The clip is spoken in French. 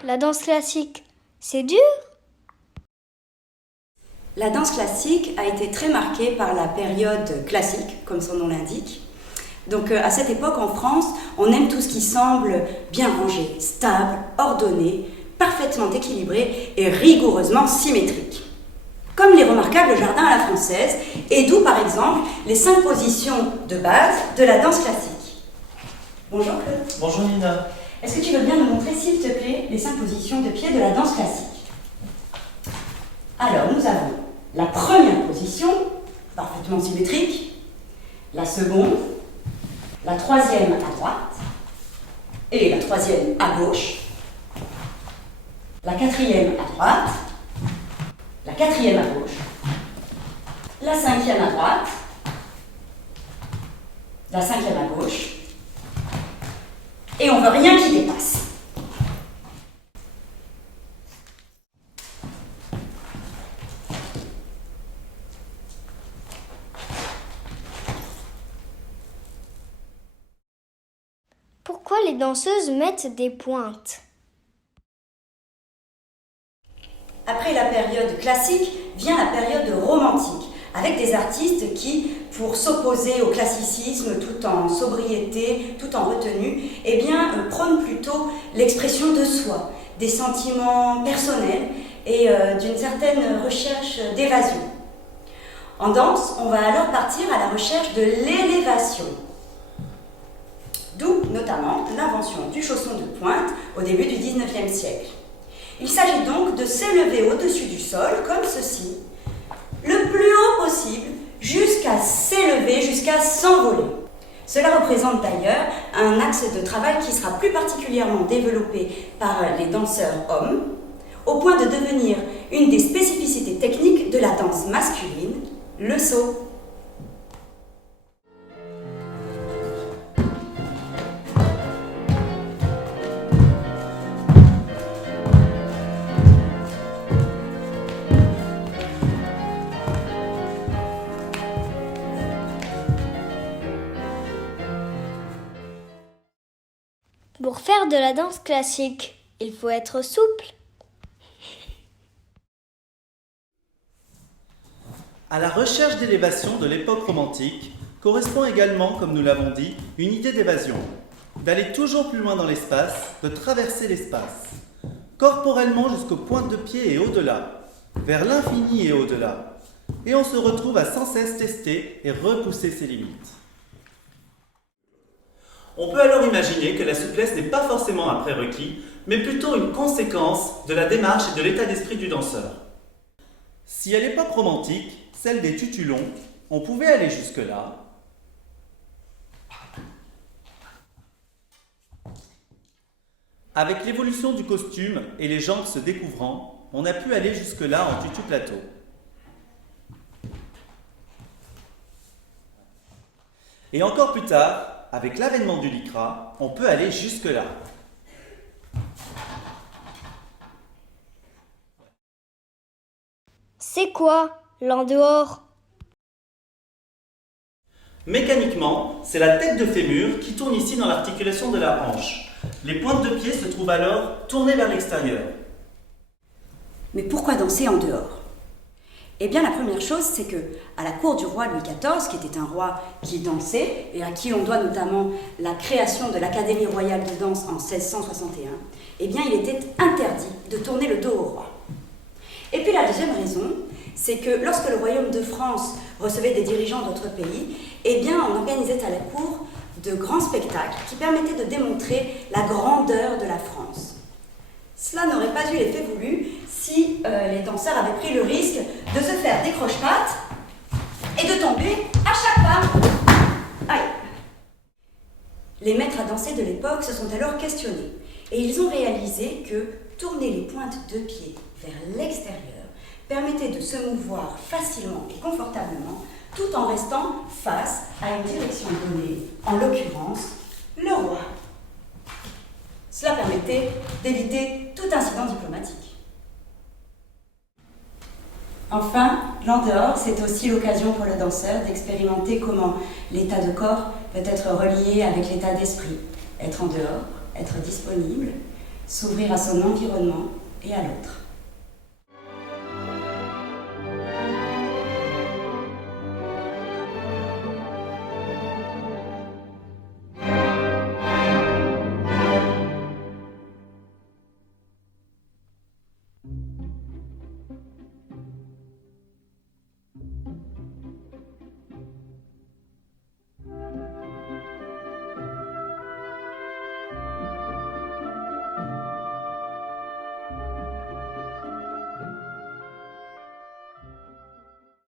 La danse classique, c'est dur? La danse classique a été très marquée par la période classique, comme son nom l'indique. Donc à cette époque en France, on aime tout ce qui semble bien rangé, stable, ordonné, parfaitement équilibré et rigoureusement symétrique. Comme les remarquables jardins à la française, et d'où par exemple les 5 positions de base de la danse classique. Bonjour Claude. Bonjour Nina. Est-ce que tu veux bien nous montrer s'il te plaît les 5 positions de pied de la danse classique? Alors nous avons la première position, parfaitement symétrique, la seconde, la troisième à droite et la troisième à gauche, la quatrième à droite, la quatrième à gauche, la cinquième à droite, la cinquième à gauche, et on veut rien qui dépasse. Pourquoi les danseuses mettent des pointes? Après la période classique vient la période romantique, avec des artistes qui, pour s'opposer au classicisme tout en sobriété, tout en retenue, prônent plutôt l'expression de soi, des sentiments personnels et d'une certaine recherche d'évasion. En danse, on va alors partir à la recherche de l'élévation. D'où notamment l'invention du chausson de pointe au début du XIXe siècle. Il s'agit donc de s'élever au-dessus du sol, comme ceci, le plus haut possible, jusqu'à s'élever, jusqu'à s'envoler. Cela représente d'ailleurs un axe de travail qui sera plus particulièrement développé par les danseurs hommes, au point de devenir une des spécificités techniques de la danse masculine, le saut. Pour faire de la danse classique, il faut être souple. À la recherche d'élévation de l'époque romantique correspond également, comme nous l'avons dit, une idée d'évasion, d'aller toujours plus loin dans l'espace, de traverser l'espace, corporellement jusqu'aux pointes de pied et au-delà, vers l'infini et au-delà, et on se retrouve à sans cesse tester et repousser ses limites. On peut alors imaginer que la souplesse n'est pas forcément un prérequis, mais plutôt une conséquence de la démarche et de l'état d'esprit du danseur. Si à l'époque romantique, celle des tutulons, on pouvait aller jusque-là, avec l'évolution du costume et les jambes se découvrant, on a pu aller jusque-là en tutu-plateau. Et encore plus tard, avec l'avènement du lycra, on peut aller jusque-là. C'est quoi l'en dehors? Mécaniquement, c'est la tête de fémur qui tourne ici dans l'articulation de la hanche. Les pointes de pied se trouvent alors tournées vers l'extérieur. Mais pourquoi danser en dehors? Eh bien, la première chose, c'est que à la cour du roi Louis XIV, qui était un roi qui dansait, et à qui on doit notamment la création de l'Académie royale de danse en 1661, eh bien, il était interdit de tourner le dos au roi. Et puis la deuxième raison, c'est que lorsque le royaume de France recevait des dirigeants d'autres pays, eh bien, on organisait à la cour de grands spectacles qui permettaient de démontrer la grandeur de la France. Cela n'aurait pas eu l'effet voulu si les danseurs avaient pris le risque de se faire des croche-pattes et de tomber à chaque pas. Aïe. Les maîtres à danser de l'époque se sont alors questionnés et ils ont réalisé que tourner les pointes de pied vers l'extérieur permettait de se mouvoir facilement et confortablement tout en restant face à une direction donnée, en l'occurrence le roi. Cela permettait d'éviter tout incident diplomatique. Enfin, l'en dehors, c'est aussi l'occasion pour le danseur d'expérimenter comment l'état de corps peut être relié avec l'état d'esprit. Être en dehors, être disponible, s'ouvrir à son environnement et à l'autre.